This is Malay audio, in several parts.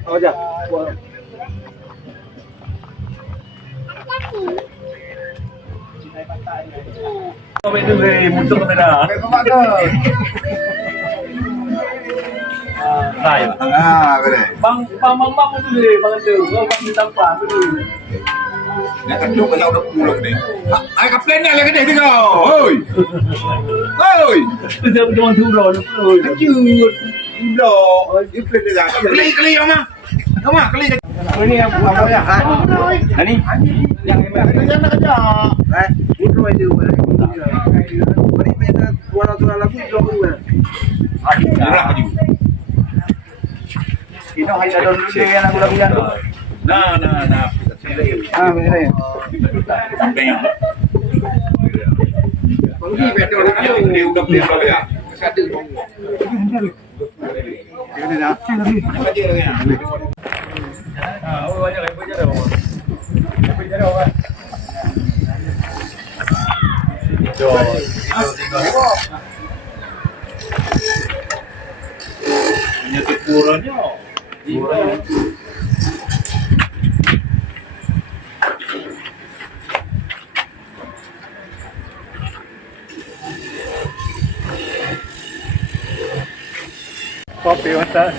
Apa aja? Kau itu muncul kamera. Sai. Betul. Bang itu bang itu. Kau bang ditampak tu. Nak kacau kalau udah pulang deh. Ay kapten ni lagi deh kau. Oi. Oi. Jangan turun tu. Lanjut. Udah. Itu dia dah. Kali mama. Mama kali. Ini yang apa ya? Ini yang Jangan nak aja. Putra itu beri mereka 200 lagi dulu. Gerak je. Ini hanya ada dulu yang aku bilang tu. Nah. Begini. Pergi betul. Dia udah beli apa ya? Satu. Ini dah. Aja lagi. oh banyak yang berjalan. Berjalan kan? Hanya kurangnya. Kopi mantap.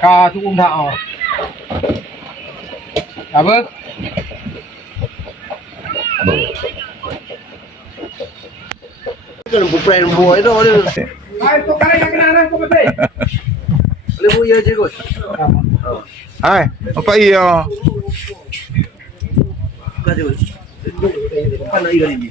Ka tu thạo. Apa? Kan bukan buat itu ada. Ay, tu kali yang kena kau betul. Boleh buat je kot. Ay, apa iya? Kan je. Kan lagi kali ni.